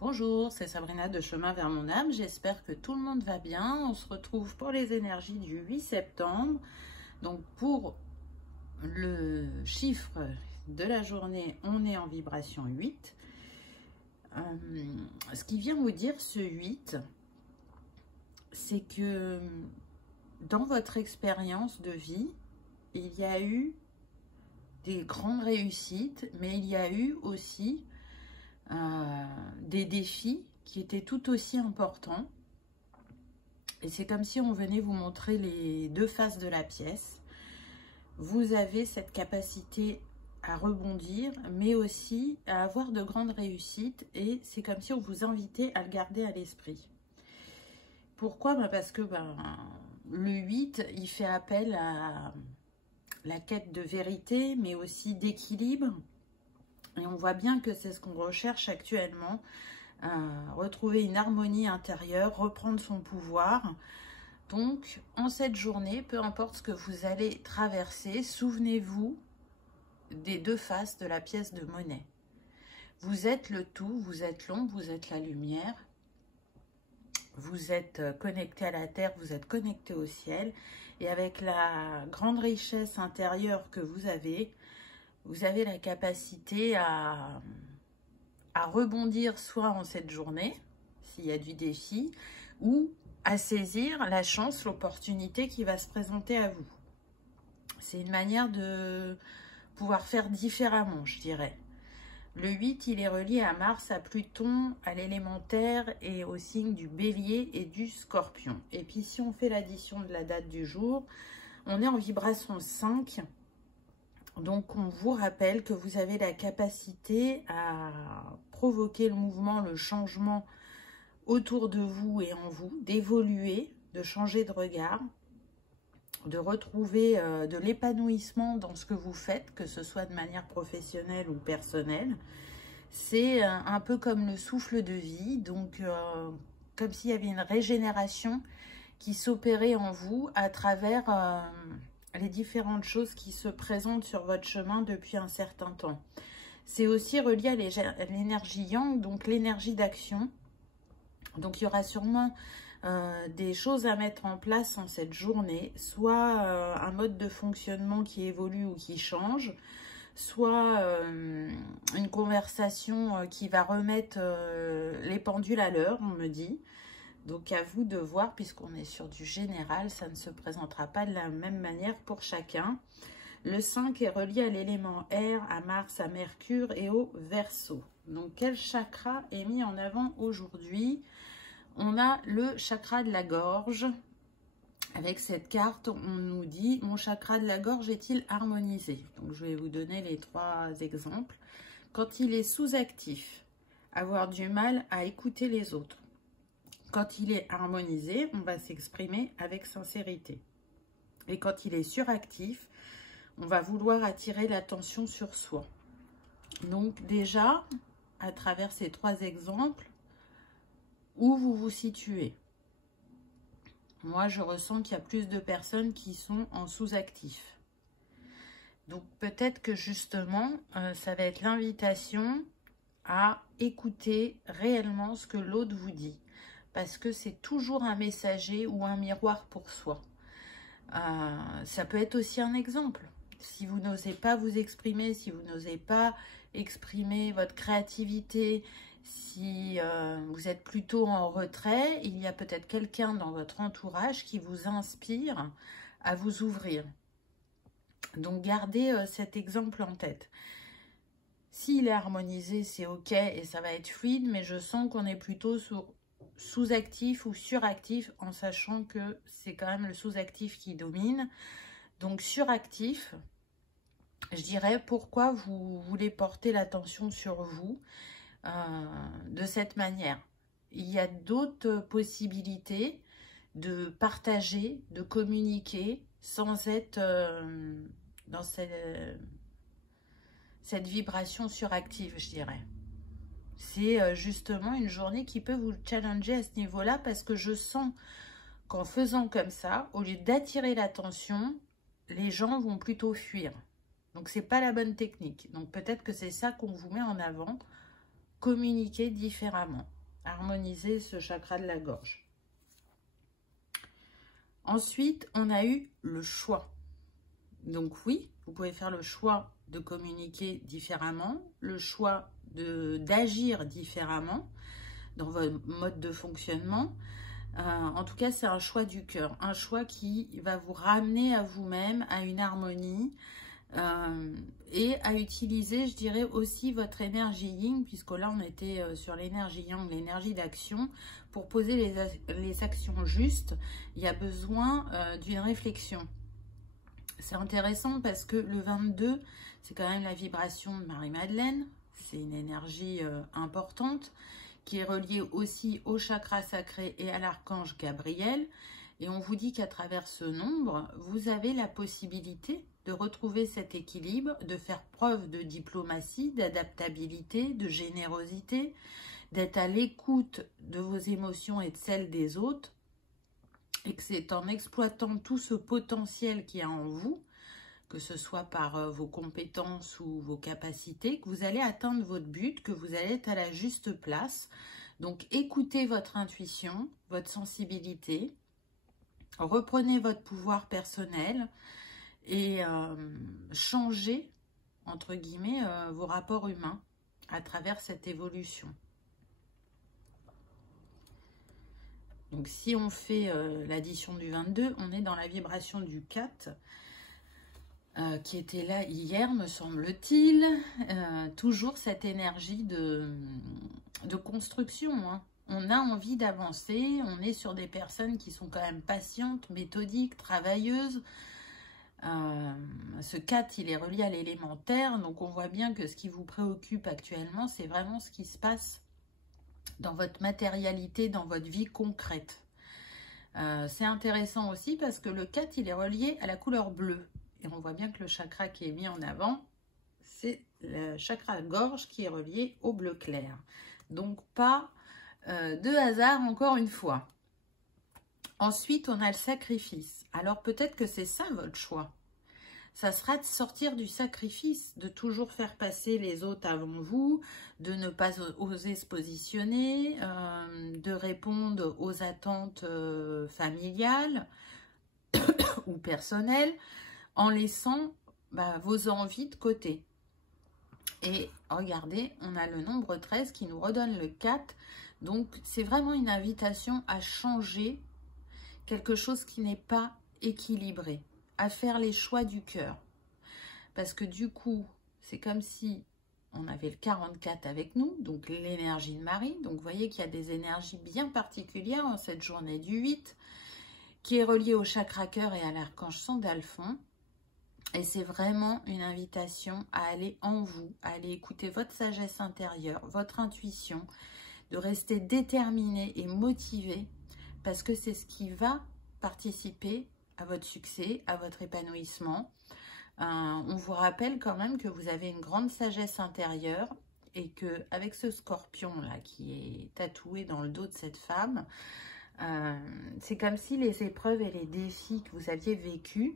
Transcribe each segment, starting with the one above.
Bonjour, c'est Sabrina de Chemin vers mon âme. J'espère que tout le monde va bien. On se retrouve pour les énergies du 8 septembre. Donc pour le chiffre de la journée, on est en vibration 8. Ce qui vient vous dire ce 8, c'est que dans votre expérience de vie, il y a eu des grandes réussites, mais il y a eu aussi des défis qui étaient tout aussi importants. Et c'est comme si on venait vous montrer les deux faces de la pièce. Vous avez cette capacité à rebondir, mais aussi à avoir de grandes réussites. Et c'est comme si on vous invitait à le garder à l'esprit. Pourquoi? Parce que le 8, il fait appel à la quête de vérité, mais aussi d'équilibre. Et on voit bien que c'est ce qu'on recherche actuellement, retrouver une harmonie intérieure, reprendre son pouvoir. Donc, en cette journée, peu importe ce que vous allez traverser, souvenez-vous des deux faces de la pièce de monnaie. Vous êtes le tout, vous êtes l'ombre, vous êtes la lumière. Vous êtes connecté à la terre, vous êtes connecté au ciel. Et avec la grande richesse intérieure que vous avez la capacité à rebondir soit en cette journée, s'il y a du défi, ou à saisir la chance, l'opportunité qui va se présenter à vous. C'est une manière de pouvoir faire différemment, je dirais. Le 8, il est relié à Mars, à Pluton, à l'élémentaire et au signe du Bélier et du Scorpion. Et puis si on fait l'addition de la date du jour, on est en vibration 5. Donc, on vous rappelle que vous avez la capacité à provoquer le mouvement, le changement autour de vous et en vous, d'évoluer, de changer de regard, de retrouver de l'épanouissement dans ce que vous faites, que ce soit de manière professionnelle ou personnelle. C'est un peu comme le souffle de vie, donc comme s'il y avait une régénération qui s'opérait en vous à travers les différentes choses qui se présentent sur votre chemin depuis un certain temps. C'est aussi relié à l'énergie yang, donc l'énergie d'action. Donc il y aura sûrement des choses à mettre en place en cette journée, soit un mode de fonctionnement qui évolue ou qui change, soit une conversation qui va remettre les pendules à l'heure, on me dit. Donc à vous de voir, puisqu'on est sur du général, ça ne se présentera pas de la même manière pour chacun. Le 5 est relié à l'élément air, à Mars, à Mercure et au Verseau. Donc quel chakra est mis en avant aujourd'hui? On a le chakra de la gorge. Avec cette carte, on nous dit, mon chakra de la gorge est-il harmonisé? Donc je vais vous donner les 3 exemples. Quand il est sous-actif, avoir du mal à écouter les autres. Quand il est harmonisé, on va s'exprimer avec sincérité. Et quand il est suractif, on va vouloir attirer l'attention sur soi. Donc déjà, à travers ces 3 exemples, où vous vous situez? Moi, je ressens qu'il y a plus de personnes qui sont en sous-actif. Donc peut-être que justement, ça va être l'invitation à écouter réellement ce que l'autre vous dit. Parce que c'est toujours un messager ou un miroir pour soi. Ça peut être aussi un exemple. Si vous n'osez pas vous exprimer, si vous n'osez pas exprimer votre créativité, si vous êtes plutôt en retrait, il y a peut-être quelqu'un dans votre entourage qui vous inspire à vous ouvrir. Donc gardez cet exemple en tête. S'il est harmonisé, c'est ok et ça va être fluide, mais je sens qu'on est plutôt sous-actif ou suractif, en sachant que c'est quand même le sous-actif qui domine. Donc suractif, je dirais pourquoi vous voulez porter l'attention sur vous de cette manière. Il y a d'autres possibilités de partager, de communiquer sans être dans cette vibration suractive, je dirais. C'est justement une journée qui peut vous challenger à ce niveau-là, parce que je sens qu'en faisant comme ça, au lieu d'attirer l'attention, les gens vont plutôt fuir. Donc, c'est pas la bonne technique. Donc, peut-être que c'est ça qu'on vous met en avant communiquer différemment, harmoniser ce chakra de la gorge. Ensuite, on a eu le choix. Donc oui, vous pouvez faire le choix de communiquer différemment, le choix d'agir différemment dans votre mode de fonctionnement. En tout cas, c'est un choix du cœur, un choix qui va vous ramener à vous-même, à une harmonie et à utiliser, je dirais, aussi votre énergie yin, puisque là, on était sur l'énergie yang, l'énergie d'action. Pour poser les actions justes, il y a besoin d'une réflexion. C'est intéressant parce que le 22, c'est quand même la vibration de Marie-Madeleine. C'est une énergie importante qui est reliée aussi au chakra sacré et à l'archange Gabriel. Et on vous dit qu'à travers ce nombre, vous avez la possibilité de retrouver cet équilibre, de faire preuve de diplomatie, d'adaptabilité, de générosité, d'être à l'écoute de vos émotions et de celles des autres. Et que c'est en exploitant tout ce potentiel qu'il y a en vous, que ce soit par vos compétences ou vos capacités, que vous allez atteindre votre but, que vous allez être à la juste place. Donc, écoutez votre intuition, votre sensibilité, reprenez votre pouvoir personnel et changez, entre guillemets, vos rapports humains à travers cette évolution. Donc, si on fait l'addition du 22, on est dans la vibration du 4, qui était là hier, me semble-t-il. Toujours cette énergie de construction. Hein. On a envie d'avancer, on est sur des personnes qui sont quand même patientes, méthodiques, travailleuses. Ce 4, il est relié à l'élémentaire, donc on voit bien que ce qui vous préoccupe actuellement, c'est vraiment ce qui se passe dans votre matérialité, dans votre vie concrète. C'est intéressant aussi parce que le 4, il est relié à la couleur bleue. Et on voit bien que le chakra qui est mis en avant, c'est le chakra gorge qui est relié au bleu clair. Donc, pas de hasard encore une fois. Ensuite, on a le sacrifice. Alors, peut-être que c'est ça votre choix. Ça sera de sortir du sacrifice, de toujours faire passer les autres avant vous, de ne pas oser se positionner, de répondre aux attentes familiales ou personnelles, en laissant vos envies de côté. Et regardez, on a le nombre 13 qui nous redonne le 4. Donc, c'est vraiment une invitation à changer quelque chose qui n'est pas équilibré, à faire les choix du cœur. Parce que du coup, c'est comme si on avait le 44 avec nous, donc l'énergie de Marie. Donc, vous voyez qu'il y a des énergies bien particulières en cette journée du 8, qui est reliée au chakra cœur et à l'archange Sandalphon. Et c'est vraiment une invitation à aller en vous, à aller écouter votre sagesse intérieure, votre intuition, de rester déterminé et motivé, parce que c'est ce qui va participer à votre succès, à votre épanouissement. On vous rappelle quand même que vous avez une grande sagesse intérieure et que avec ce scorpion là qui est tatoué dans le dos de cette femme, c'est comme si les épreuves et les défis que vous aviez vécus,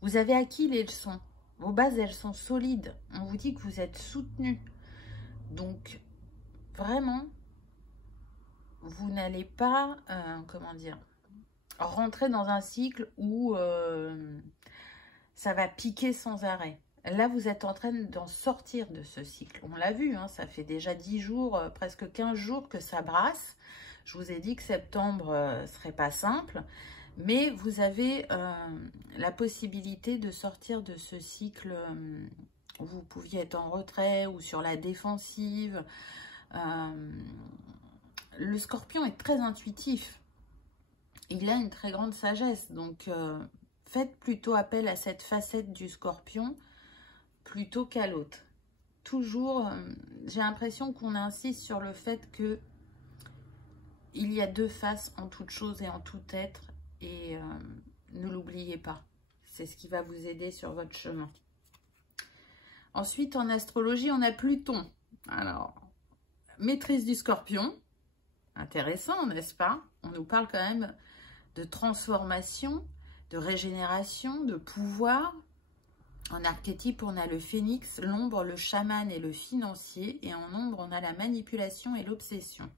vous avez acquis les leçons. Vos bases, elles sont solides. On vous dit que vous êtes soutenu. Donc, vraiment, vous n'allez pas, comment dire, rentrer dans un cycle où ça va piquer sans arrêt. Là, vous êtes en train d'en sortir de ce cycle. On l'a vu, hein, ça fait déjà 10 jours, presque 15 jours que ça brasse. Je vous ai dit que septembre ne serait pas simple. Mais vous avez la possibilité de sortir de ce cycle où vous pouviez être en retrait ou sur la défensive. Le scorpion est très intuitif. Il a une très grande sagesse. Donc, faites plutôt appel à cette facette du scorpion plutôt qu'à l'autre. Toujours, j'ai l'impression qu'on insiste sur le fait que il y a deux faces en toute chose et en tout être. Et ne l'oubliez pas, c'est ce qui va vous aider sur votre chemin. Ensuite, en astrologie, on a Pluton. Alors, maîtrise du scorpion, intéressant, n'est-ce pas? On nous parle quand même de transformation, de régénération, de pouvoir. En archétype, on a le phénix, l'ombre, le chaman et le financier. Et en ombre, on a la manipulation et l'obsession.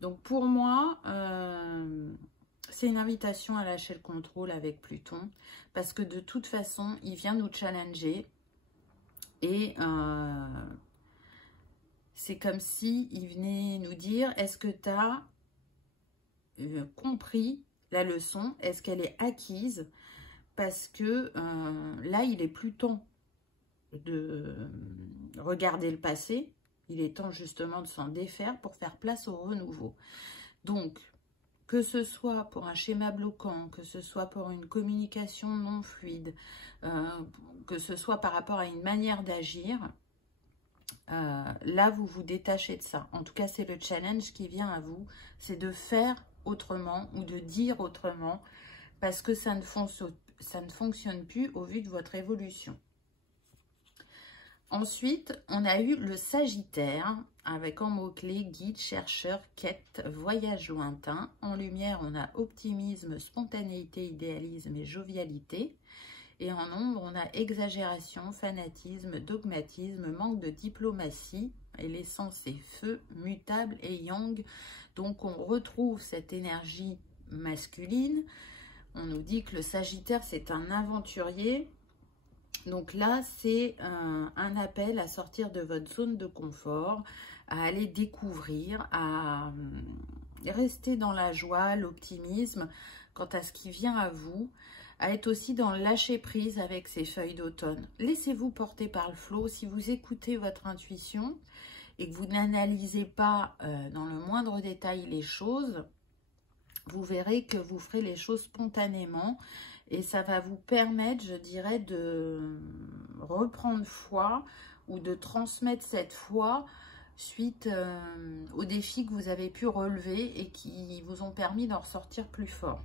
Donc pour moi, c'est une invitation à lâcher le contrôle avec Pluton. Parce que de toute façon, il vient nous challenger. Et c'est comme si il venait nous dire, est-ce que tu as compris la leçon? Est-ce qu'elle est acquise? Parce que là, il est plus temps de regarder le passé. Il est temps justement de s'en défaire pour faire place au renouveau. Donc, que ce soit pour un schéma bloquant, que ce soit pour une communication non fluide, que ce soit par rapport à une manière d'agir, là, vous vous détachez de ça. En tout cas, c'est le challenge qui vient à vous. C'est de faire autrement ou de dire autrement parce que ça ne fonctionne plus au vu de votre évolution. Ensuite, on a eu le Sagittaire avec en mots-clés guide, chercheur, quête, voyage lointain. En lumière, on a optimisme, spontanéité, idéalisme et jovialité. Et en ombre, on a exagération, fanatisme, dogmatisme, manque de diplomatie. Et l'essence est feu, mutable et yang. Donc, on retrouve cette énergie masculine. On nous dit que le Sagittaire, c'est un aventurier. Donc là, c'est un appel à sortir de votre zone de confort, à aller découvrir, à rester dans la joie, l'optimisme quant à ce qui vient à vous, à être aussi dans le lâcher-prise avec ces feuilles d'automne. Laissez-vous porter par le flot. Si vous écoutez votre intuition et que vous n'analysez pas dans le moindre détail les choses, vous verrez que vous ferez les choses spontanément et ça va vous permettre, je dirais, de reprendre foi ou de transmettre cette foi suite aux défis que vous avez pu relever et qui vous ont permis d'en ressortir plus fort.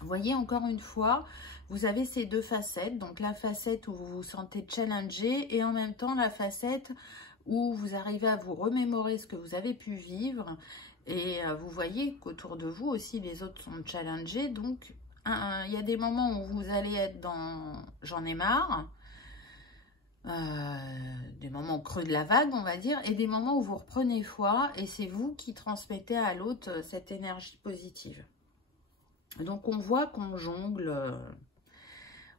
Vous voyez, encore une fois, vous avez ces deux facettes. Donc la facette où vous vous sentez challengé et en même temps la facette où vous arrivez à vous remémorer ce que vous avez pu vivre. Et vous voyez qu'autour de vous aussi, les autres sont challengés. Donc, il y a des moments où vous allez être dans « j'en ai marre », des moments creux de la vague, on va dire, et des moments où vous reprenez foi et c'est vous qui transmettez à l'autre cette énergie positive. Donc, on voit qu'on jongle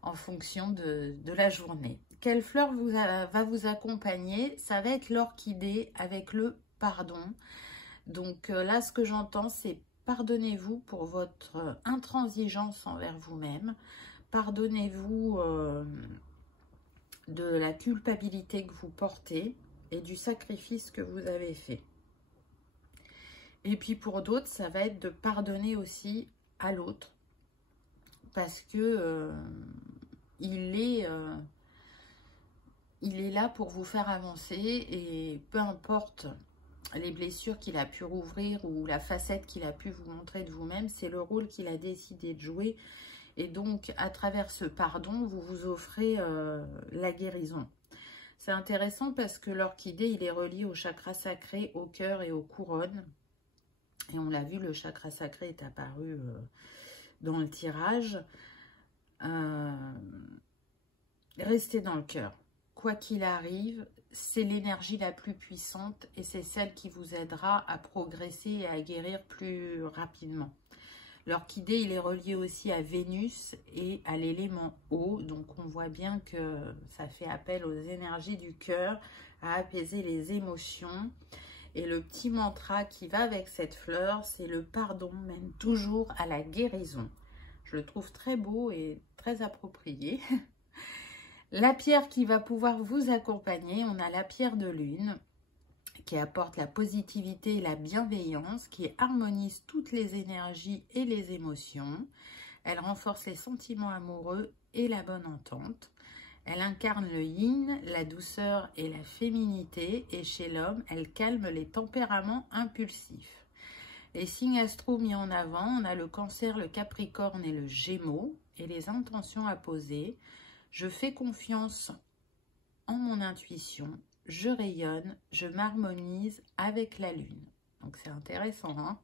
en fonction de la journée. Quelle fleur va vous accompagner? Ça va être l'orchidée avec le pardon. Donc là, ce que j'entends, c'est pardonnez-vous pour votre intransigeance envers vous-même. Pardonnez-vous de la culpabilité que vous portez et du sacrifice que vous avez fait. Et puis pour d'autres, ça va être de pardonner aussi à l'autre parce que il est là pour vous faire avancer et peu importe les blessures qu'il a pu rouvrir ou la facette qu'il a pu vous montrer de vous-même, c'est le rôle qu'il a décidé de jouer. Et donc, à travers ce pardon, vous vous offrez la guérison. C'est intéressant parce que l'orchidée, il est relié au chakra sacré, au cœur et aux couronnes. Et on l'a vu, le chakra sacré est apparu dans le tirage. Restez dans le cœur. Quoi qu'il arrive, c'est l'énergie la plus puissante et c'est celle qui vous aidera à progresser et à guérir plus rapidement. L'orchidée, il est relié aussi à Vénus et à l'élément eau. Donc, on voit bien que ça fait appel aux énergies du cœur, à apaiser les émotions. Et le petit mantra qui va avec cette fleur, c'est le pardon mène toujours à la guérison. Je le trouve très beau et très approprié. La pierre qui va pouvoir vous accompagner, on a la pierre de lune qui apporte la positivité et la bienveillance, qui harmonise toutes les énergies et les émotions. Elle renforce les sentiments amoureux et la bonne entente. Elle incarne le yin, la douceur et la féminité. Et chez l'homme, elle calme les tempéraments impulsifs. Les signes astro mis en avant, on a le Cancer, le Capricorne et le Gémeaux. Et les intentions à poser. Je fais confiance en mon intuition. Je rayonne, je m'harmonise avec la lune. Donc c'est intéressant, hein?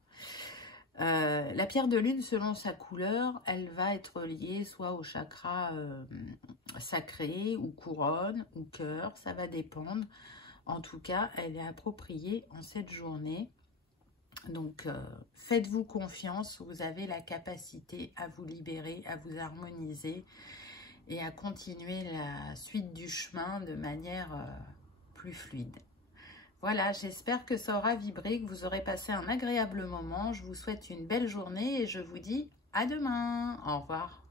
La pierre de lune, selon sa couleur, elle va être liée soit au chakra sacré, ou couronne, ou cœur, ça va dépendre. En tout cas, elle est appropriée en cette journée. Donc, faites-vous confiance, vous avez la capacité à vous libérer, à vous harmoniser et à continuer la suite du chemin de manière plus fluide. Voilà, j'espère que ça aura vibré, que vous aurez passé un agréable moment. Je vous souhaite une belle journée et je vous dis à demain. Au revoir.